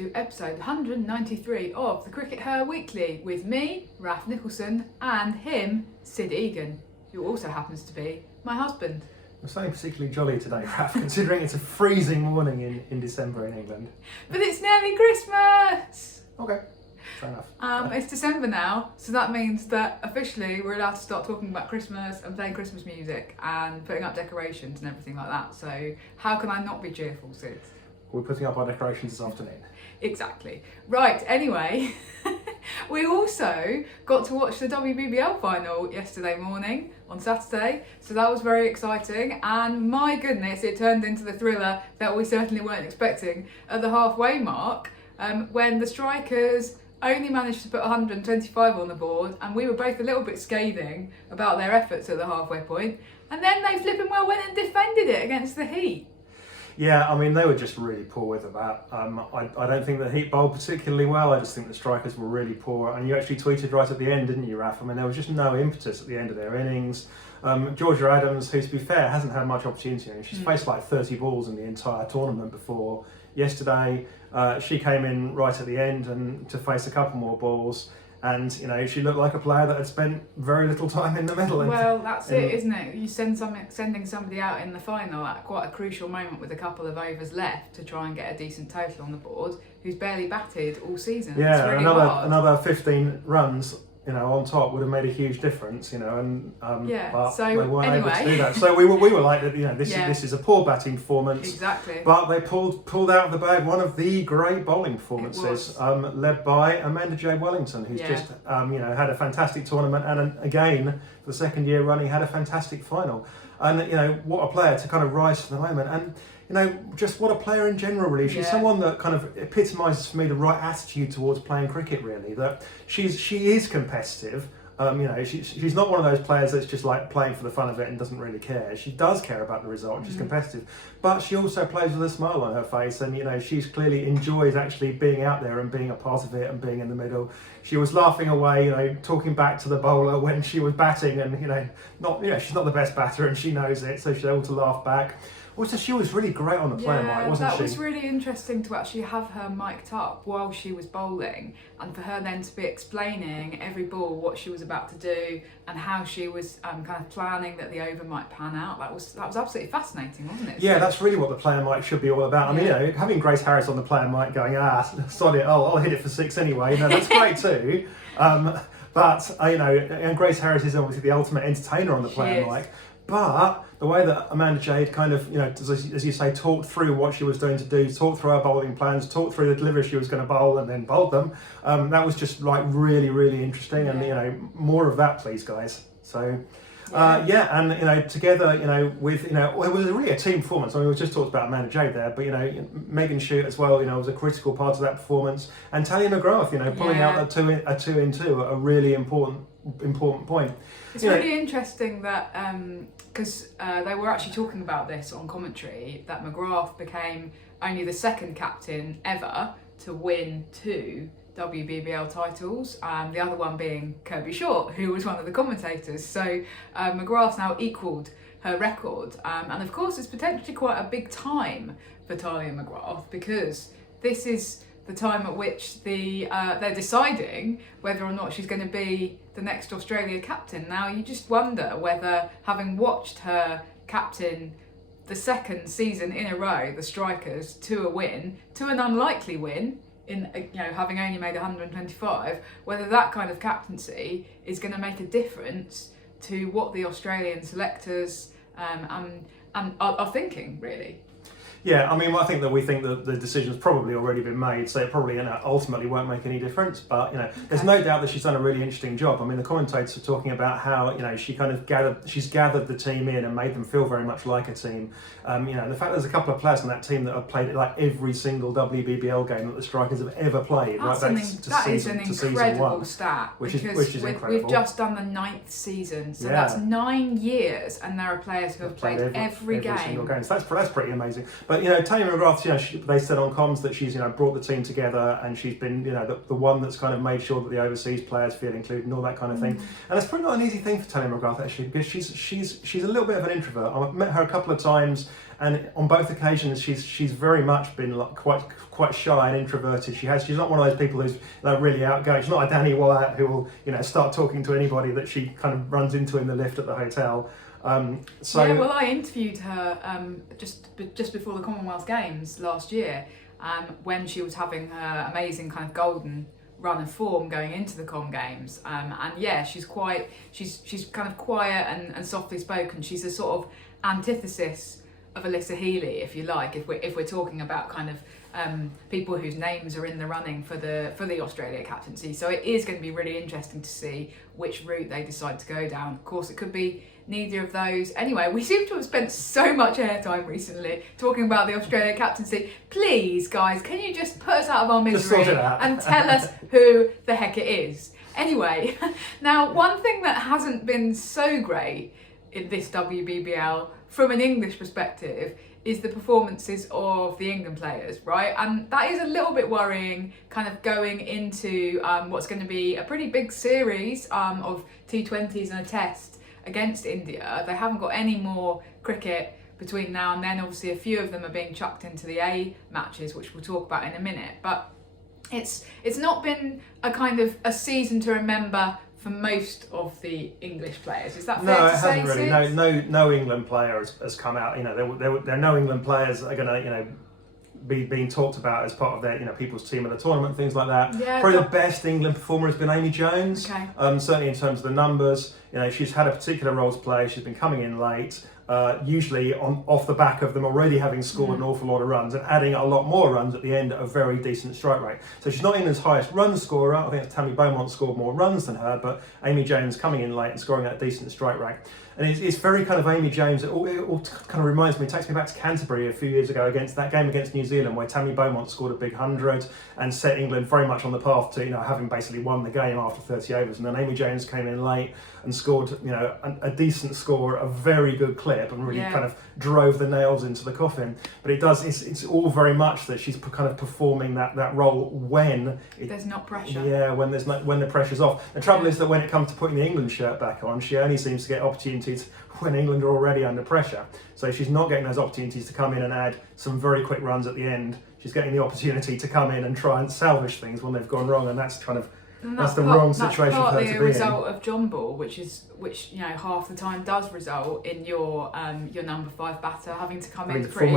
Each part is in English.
to episode 193 of the CRICKETher Weekly with me, Raf Nicholson, and him, Sid Egan, who also happens to be my husband. I'm feeling particularly jolly today, Raf, considering it's a freezing morning in December in England. But it's nearly Christmas! Okay, fair enough. It's December now, so that means that officially we're allowed to start talking about Christmas and playing Christmas music and putting up decorations and everything like that. So how can I not be cheerful, Sid? We're putting up our decorations this afternoon. Exactly. Right, anyway, we also got to watch the WBBL Final yesterday morning on Saturday, so that was very exciting, and my goodness, it turned into the thriller that we certainly weren't expecting at the halfway mark, when the strikers only managed to put 125 on the board, and we were both a little bit scathing about their efforts at the halfway point, and then they flipping well went and defended it against the Heat. Yeah, I mean, they were just really poor with the bat. I don't think the Heat bowled particularly well. I just think the strikers were really poor. And you actually tweeted right at the end, didn't you, Raf? I mean, there was just no impetus at the end of their innings. Georgia Adams, who, to be fair, hasn't had much opportunity. I mean, she's faced like 30 balls in the entire tournament before yesterday. She came in right at the end and to face a couple more balls. And, you know, she looked like a player that had spent very little time in the middle. Well, that's it, isn't it? You sending somebody out in the final at quite a crucial moment with a couple of overs left to try and get a decent total on the board, who's barely batted all season. Yeah, it's really another 15 runs, you know, on top would have made a huge difference, you know, and but so they weren't able to anyway. do that. So we were like, you know, this is a poor batting performance. Exactly. But they pulled out of the bag one of the great bowling performances, led by Amanda-Jade Wellington, who's just you know, had a fantastic tournament, and again for the second year running had a fantastic final. And you know, what a player to kind of rise to the moment, and you know, just what a player in general, really. She's someone that kind of epitomises for me the right attitude towards playing cricket, really. That she is competitive. You know, she's not one of those players that's just like playing for the fun of it and doesn't really care. She does care about the result and she's competitive, but she also plays with a smile on her face, and you know, she's clearly enjoys actually being out there and being a part of it and being in the middle. She was laughing away, you know, talking back to the bowler when she was batting, and you know, she's not the best batter and she knows it, so she's able to laugh back. Also, she was really great on the player mic, wasn't she? That was really interesting to actually have her mic'd up while she was bowling, and for her then to be explaining every ball what she was about to do and how she was kind of planning that the over might pan out. That was absolutely fascinating, wasn't it? Yeah, that's really what the player mic should be all about. I mean, you know, having Grace Harris on the player mic going, sod it, I'll hit it for six anyway. You know, that's great too. But you know, and Grace Harris is obviously the ultimate entertainer on the player mic. But the way that Amanda-Jade kind of, you know, as you say, talked through what she was going to do, talked through her bowling plans, talked through the delivery she was going to bowl and then bowled them, that was just like really, really interesting. And, you know, more of that, please, guys. So, and, you know, together, you know, with, you know, it was really a team performance. I mean, we just talked about Amanda-Jade there, but, you know, Megan Shute as well, you know, was a critical part of that performance. And Talia McGrath, you know, pulling out a two in two, a really important point. It's really interesting that because they were actually talking about this on commentary, that McGrath became only the second captain ever to win 2 WBBL titles, the other one being Kirby Short, who was one of the commentators. So McGrath's now equalled her record, and of course it's potentially quite a big time for Talia McGrath, because this is the time at which they're deciding whether or not she's going to be the next Australia captain. Now you just wonder whether, having watched her captain the second season in a row, the strikers, to a win, to an unlikely win, in, you know, having only made 125, whether that kind of captaincy is going to make a difference to what the Australian selectors are thinking, really. Yeah, I mean, I think that we think that the decision's probably already been made, so it probably, you know, ultimately won't make any difference. But, you know, there's no doubt that she's done a really interesting job. I mean, the commentators are talking about how, you know, she kind of gathered the team in and made them feel very much like a team. You know, the fact there's a couple of players on that team that have played like every single WBBL game that the Strikers have ever played. That is an incredible stat, which is incredible. We've just done the 9th season, so that's 9 years, and there are players who have played every game. Single game. So that's pretty amazing. But Tony McGrath, they said on comms that she's brought the team together, and she's been the one that's kind of made sure that the overseas players feel included and all that kind of thing. And it's probably not an easy thing for Tony McGrath actually, because she's a little bit of an introvert. I've met her a couple of times, and on both occasions she's very much been like quite shy and introverted. She's not one of those people who's really outgoing. She's not a Danny Wyatt who will start talking to anybody that she kind of runs into in the lift at the hotel. I interviewed her just before the Commonwealth Games last year, when she was having her amazing kind of golden run of form going into the Com Games, and she's kind of quiet and softly spoken. She's a sort of antithesis of Alyssa Healy, if you like, if we're talking about kind of people whose names are in the running for the Australia captaincy. So it is going to be really interesting to see which route they decide to go down. Of course, it could be neither of those. Anyway, we seem to have spent so much airtime recently talking about the Australia captaincy. Please, guys, can you just put us out of our misery and tell us who the heck it is? Anyway, now one thing that hasn't been so great in this WBBL from an English perspective is the performances of the England players, right? And that is a little bit worrying, kind of going into what's going to be a pretty big series of T20s and a test against India. They haven't got any more cricket between now and then. Obviously, a few of them are being chucked into the A matches, which we'll talk about in a minute. But it's not been a kind of a season to remember for most of the English players. Is that fair to say? No, it hasn't really. No England player has come out. There are no England players that are going to be being talked about as part of their people's team at the tournament, things like that. Yeah, probably the best England performer has been Amy Jones. Okay. Certainly in terms of the numbers, she's had a particular role to play. She's been coming in late. Usually off the back of them already having scored an awful lot of runs and adding a lot more runs at the end at a very decent strike rate. So she's not England's highest run scorer. I think Tammy Beaumont scored more runs than her, but Amy Jones coming in late and scoring at a decent strike rate. And it's very kind of Amy Jones. It all kind of reminds me, it takes me back to Canterbury a few years ago against that game against New Zealand, where Tammy Beaumont scored a big 100 and set England very much on the path to having basically won the game after 30 overs. And then Amy Jones came in late and scored a decent score, a very good clip, and really kind of drove the nails into the coffin. But it's all very much that she's kind of performing that role when there's not pressure. Yeah, when the pressure's off. The trouble is that when it comes to putting the England shirt back on, she only seems to get opportunities when England are already under pressure. So she's not getting those opportunities to come in and add some very quick runs at the end. She's getting the opportunity to come in and try and salvage things when they've gone wrong, and that's kind of that's the wrong situation for her to be in. That's partly a result of John Ball, which half the time does result in your number 5 batter having to come in pretty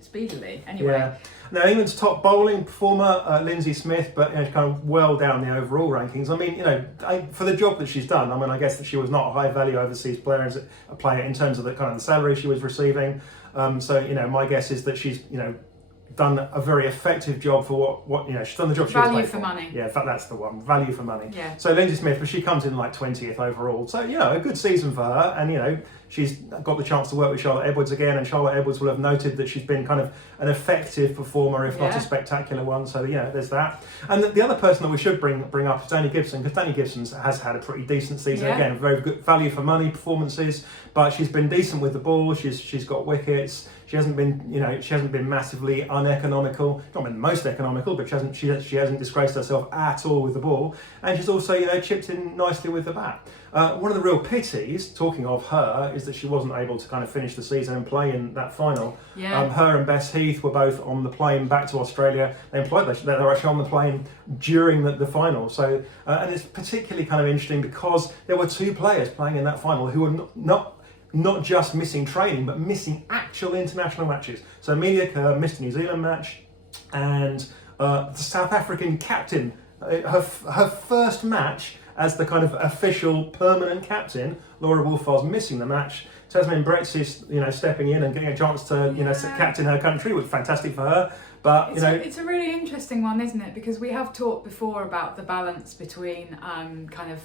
speedily. Anyway. Yeah. Now England's top bowling performer, Lindsay Smith, but kind of well down the overall rankings. I mean, for the job that she's done, I mean, I guess that she was not a high value overseas player in terms of the kind of the salary she was receiving. So my guess is that she's done a very effective job for what she's done the job she was paid for. Value for money. Yeah, in fact, that's the one. Value for money. Yeah. So Lindsay Smith, but she comes in like 20th overall. So a good season for her, and she's got the chance to work with Charlotte Edwards again, and Charlotte Edwards will have noted that she's been kind of an effective performer, if not a spectacular one. So there's that. And the other person that we should bring up is Danny Gibson, because Danny Gibson has had a pretty decent season again, very good value for money performances, but she's been decent with the ball. She's got wickets. She hasn't been massively uneconomical. Not been the most economical, but she hasn't disgraced herself at all with the ball. And she's also chipped in nicely with the bat. One of the real pities, talking of her, is that she wasn't able to kind of finish the season and play in that final. Yeah. Her and Bess Heath were both on the plane back to Australia. They were actually on the plane during the final. So and it's particularly kind of interesting because there were 2 players playing in that final who were not just missing training, but missing actual international matches. So Amelia Kerr missed a New Zealand match, and the South African captain, her first match as the kind of official permanent captain, Laura Wolfars, missing the match. Tasmin Bretzis, stepping in and getting a chance to, captain her country, was fantastic for her. But it's a really interesting one, isn't it? Because we have talked before about the balance between kind of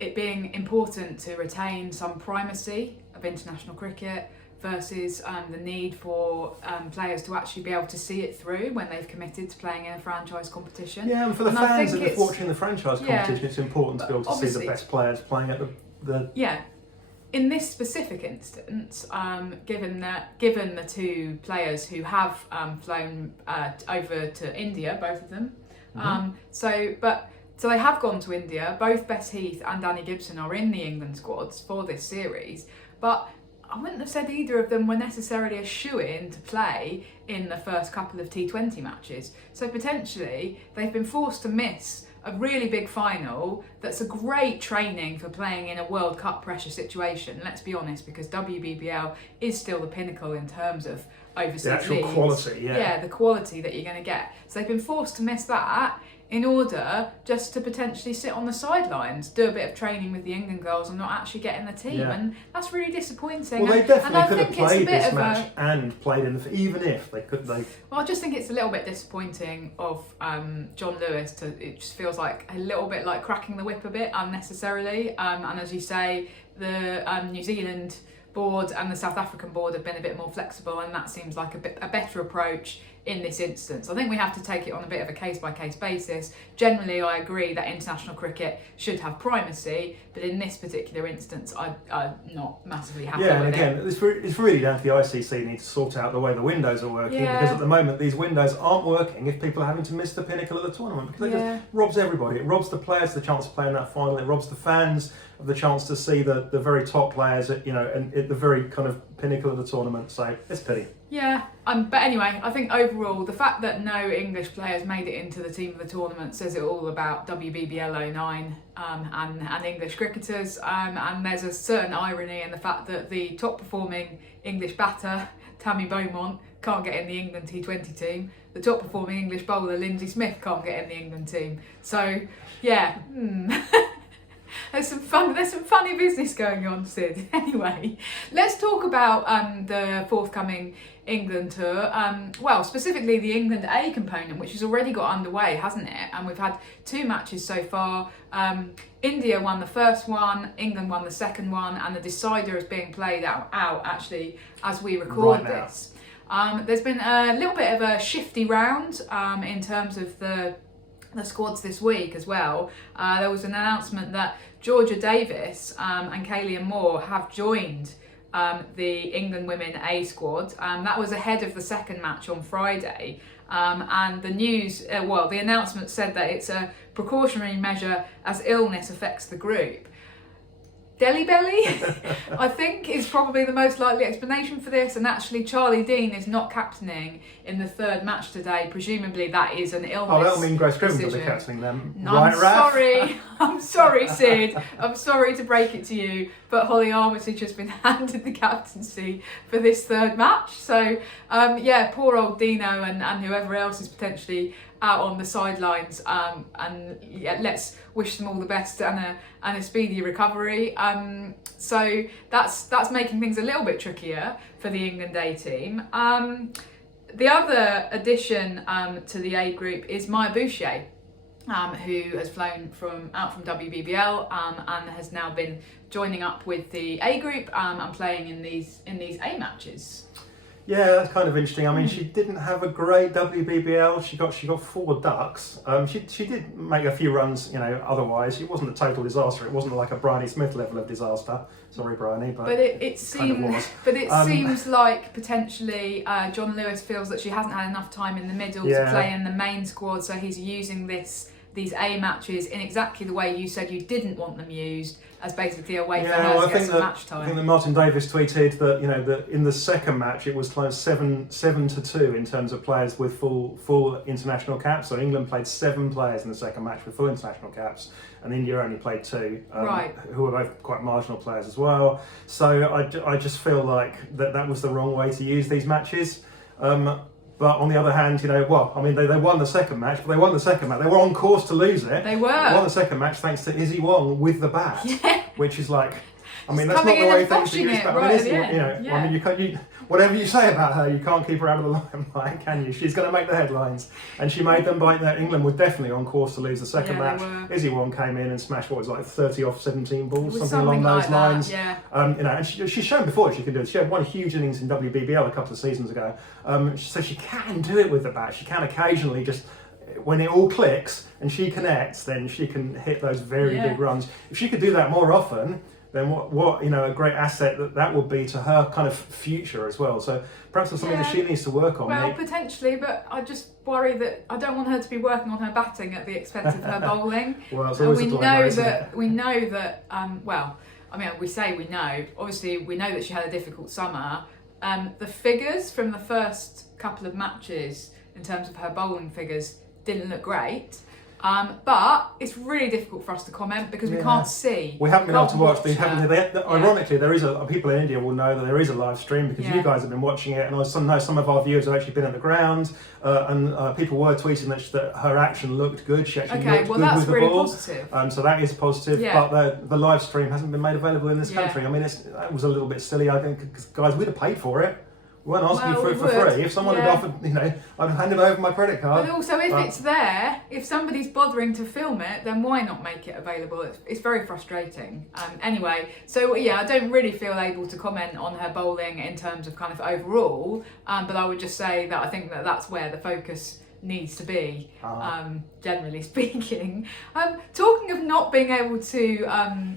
it being important to retain some primacy of international cricket versus the need for players to actually be able to see it through when they've committed to playing in a franchise competition. Yeah, and for the fans that are watching the franchise competition, it's important to be able to see the best players playing at the in this specific instance, given the two players who have flown over to India, both of them, so they have gone to India. Both Bess Heath and Danny Gibson are in the England squads for this series, but I wouldn't have said either of them were necessarily a shoo-in to play in the first couple of T20 matches. So potentially they've been forced to miss a really big final that's a great training for playing in a World Cup pressure situation, let's be honest, because WBBL is still the pinnacle in terms of overseas the actual leagues. quality, Yeah, the quality that you're going to get. So they've been forced to miss that in order just to potentially sit on the sidelines, do a bit of training with the England girls and not actually get in the team. Yeah. And that's really disappointing. Well, they definitely could have think it's a played bit this of match and played in even if they could. Well, I just think it's a little bit disappointing of John Lewis. It just feels like a little bit like cracking the whip a bit unnecessarily. And as you say, the New Zealand board and the South African board have been a bit more flexible, and that seems like a better approach in this instance. I think we have to take it on a bit of a case-by-case basis. Generally, I agree that international cricket should have primacy, but in this particular instance, I'm not massively happy with it. Yeah, and again, it's really down to the ICC need to sort out the way the windows are working, because at the moment these windows aren't working if people are having to miss the pinnacle of the tournament, because it just robs everybody. It robs the players the chance to play in that final, it robs the fans of the chance to see the very top players at, and at the very kind of pinnacle of the tournament, so it's a pity. Yeah, but anyway, I think overall the fact that no English players made it into the team of the tournament says it all about WBBL 09 and English cricketers, and there's a certain irony in the fact that the top performing English batter, Tammy Beaumont, can't get in the England T20 team. The top performing English bowler, Lindsay Smith, can't get in the England team. So, yeah. There's some funny business going on, Sid. Anyway, let's talk about the forthcoming England tour. Well, specifically the England A component, which has already got underway, hasn't it? And we've had 2 matches so far. India won the first one, England won the second one, and the decider is being played out actually as we record this. There's been a little bit of a shifty round in terms of the squads this week as well. There was an announcement that Georgia Davis and Kayleigh Moore have joined the England Women A squad. That was ahead of the second match on Friday. And the the announcement said that it's a precautionary measure as illness affects the group. Delhi belly, I think, is probably the most likely explanation for this. And actually, Charlie Dean is not captaining in the third match today. Presumably, that is an illness. Oh, that'll mean Grace Scriven will be captaining them. Right, Raph? I'm sorry, Sid. I'm sorry to break it to you, but Holly Armitage has been handed the captaincy for this third match. So, poor old Dino and whoever else is potentially out on the sidelines, let's wish them all the best and a speedy recovery. So that's making things a little bit trickier for the England A team. The other addition to the A group is Maya Boucher, who has flown out from WBBL and has now been joining up with the A group and playing in these A matches. Yeah, that's kind of interesting. I mean, she didn't have a great WBBL. She got 4 ducks. She did make a few runs, otherwise. It wasn't a total disaster. It wasn't like a Bryony Smith level of disaster. Sorry, Bryony, but it seems like potentially John Lewis feels that she hasn't had enough time in the middle to play in the main squad, so he's using these A matches in exactly the way you said you didn't want them used, as basically a way for her to get some match time. I think that Martin Davis tweeted that that in the second match it was close 7-2 in terms of players with full international caps. So England played 7 players in the second match with full international caps, and India only played 2, who were both quite marginal players as well. So I just feel like that was the wrong way to use these matches. But on the other hand, they won the second match, but they won the second match. They were on course to lose it. They were. They won the second match thanks to Izzy Wong with the bat, which is like, that's not the way things are used. You can't. Whatever you say about her, you can't keep her out of the limelight, can you? She's going to make the headlines, and she made them. England were definitely on course to lose the second match. Izzy Wong came in and smashed 30 off 17 balls, something along those lines. Yeah. And she's shown before that she can do it. She had one huge innings in WBBL a couple of seasons ago. So she can do it with the bat. She can occasionally just, when it all clicks and she connects, then she can hit those very big runs. If she could do that more often, then what a great asset that would be to her kind of future as well. So perhaps that's something that she needs to work on. Well, potentially, but I just worry that I don't want her to be working on her batting at the expense of her bowling. Well, it's always a dilemma, isn't it? We know that. We say we know. Obviously, we know that she had a difficult summer. The figures from the first couple of matches, in terms of her bowling figures, didn't look great. But it's really difficult for us to comment because we can't see. We haven't been able to watch. Ironically, there is people in India will know that there is a live stream because you guys have been watching it, and I know some of our viewers have actually been at the ground, and people were tweeting that her action looked good. She actually looked good that's with the really ball. positive. So that is positive. Yeah. But the live stream hasn't been made available in this country. I mean, that was a little bit silly. I think because guys, we'd have paid for it. We weren't asking for it for free. If someone had offered, I'd have handed over my credit card. But also, if it's there, if somebody's bothering to film it, then why not make it available? It's very frustrating. Anyway, so I don't really feel able to comment on her bowling in terms of kind of overall, but I would just say that I think that that's where the focus needs to be, generally speaking. Talking of not being able to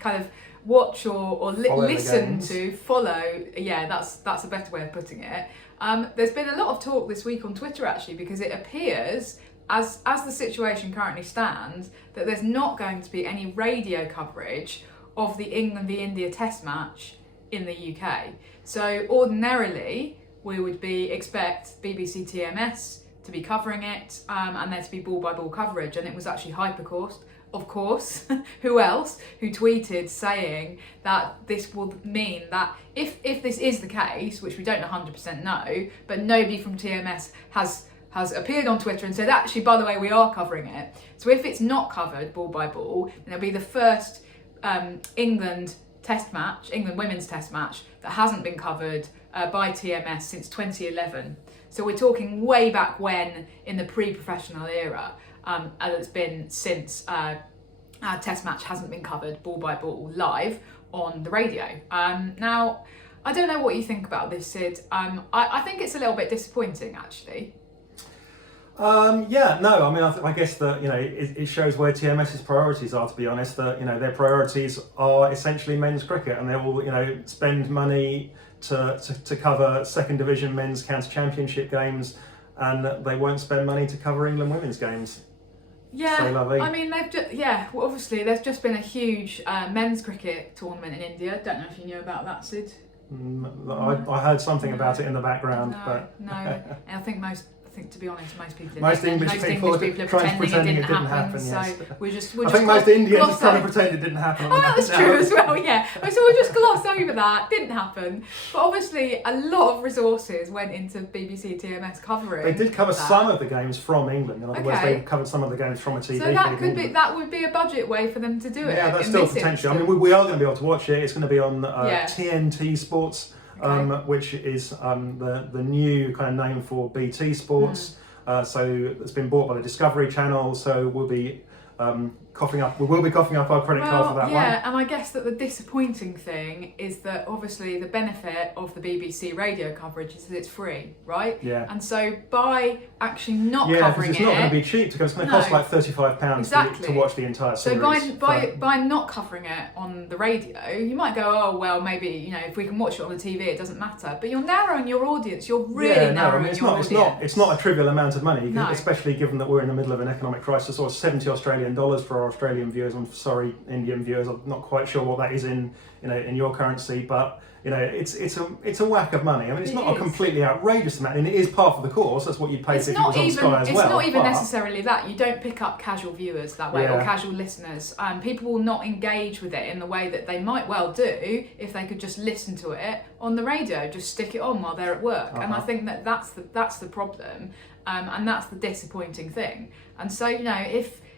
kind of watch or listen to, follow, that's a better way of putting it. There's been a lot of talk this week on Twitter actually, because it appears, as the situation currently stands, that there's not going to be any radio coverage of the England v India test match in the UK. So ordinarily we would expect BBC TMS to be covering it, and there to be ball by ball coverage, and it was actually Hypercourse, of course, who tweeted saying that this will mean that if this is the case, which we don't 100% know, but nobody from TMS has appeared on Twitter and said, actually, by the way, we are covering it. So if it's not covered ball by ball, then it'll be the first England women's test match that hasn't been covered by TMS since 2011. So we're talking way back when, in the pre-professional era. And it's been since our test match hasn't been covered ball by ball live on the radio. Now, I don't know what you think about this, Sid. I think it's a little bit disappointing, actually. I guess that it shows where TMS's priorities are. To be honest, that their priorities are essentially men's cricket, and they will spend money to cover second division men's county championship games, and they won't spend money to cover England women's games. Yeah, I mean, obviously there's just been a huge men's cricket tournament in India. Don't know if you knew about that, Sid. I heard something about it in the background, but no. And I think, to be honest, most people English people are pretending it didn't happen. So we're just most Indians are trying to pretend it didn't happen. That's true as well. Yeah. So we'll just gloss over that. Didn't happen. But obviously, a lot of resources went into BBC TMS covering. They did cover some of the games from England. In other words, they covered some of the games from a TV. So that would be a budget way for them to do it. Yeah, that's still potential. I mean, we are going to be able to watch it. It's going to be on TNT Sports. Which is the new kind of name for BT Sports. So it's been bought by the Discovery Channel. So we'll be coughing up our credit card for that one. Yeah, and I guess that the disappointing thing is that obviously the benefit of the BBC radio coverage is that it's free, right? Yeah. And so by actually not covering it's not going to be cheap because it's going to cost like £35 to watch the entire series. So by not covering it on the radio, you might go, oh well, maybe if we can watch it on the TV, it doesn't matter. But you're narrowing your audience. You're really narrowing your audience. It's not a trivial amount of money, especially given that we're in the middle of an economic crisis. Or $70 Australian for our Australian viewers. I'm sorry, Indian viewers. I'm not quite sure what that is in your currency, but it's a whack of money. I mean, it's not a completely outrageous amount, and it is part of the course. That's what you'd pay if it was on Sky as well. It's not even necessarily that. You don't pick up casual viewers that way or casual listeners. People will not engage with it in the way that they might well do if they could just listen to it on the radio, just stick it on while they're at work. And I think that's the problem, and that's the disappointing thing. And so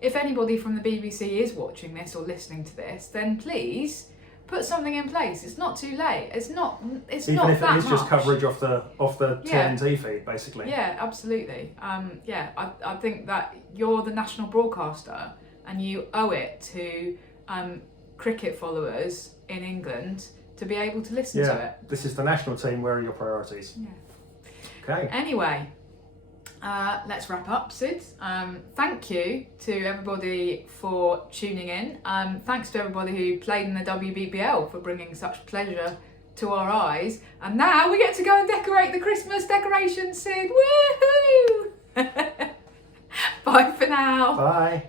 if anybody from the BBC is watching this or listening to this, then please put something in place. It's not too late. It's not Even if it that is much. just coverage off the TNT feed, basically. Yeah, absolutely. I think that you're the national broadcaster and you owe it to cricket followers in England to be able to listen to it. This is the national team. Where are your priorities? Yeah. Okay. Anyway, Let's wrap up, Sid. Thank you to everybody for tuning in. Thanks to everybody who played in the WBBL for bringing such pleasure to our eyes. And now we get to go and decorate the Christmas decorations, Sid. Woohoo! Bye for now. Bye.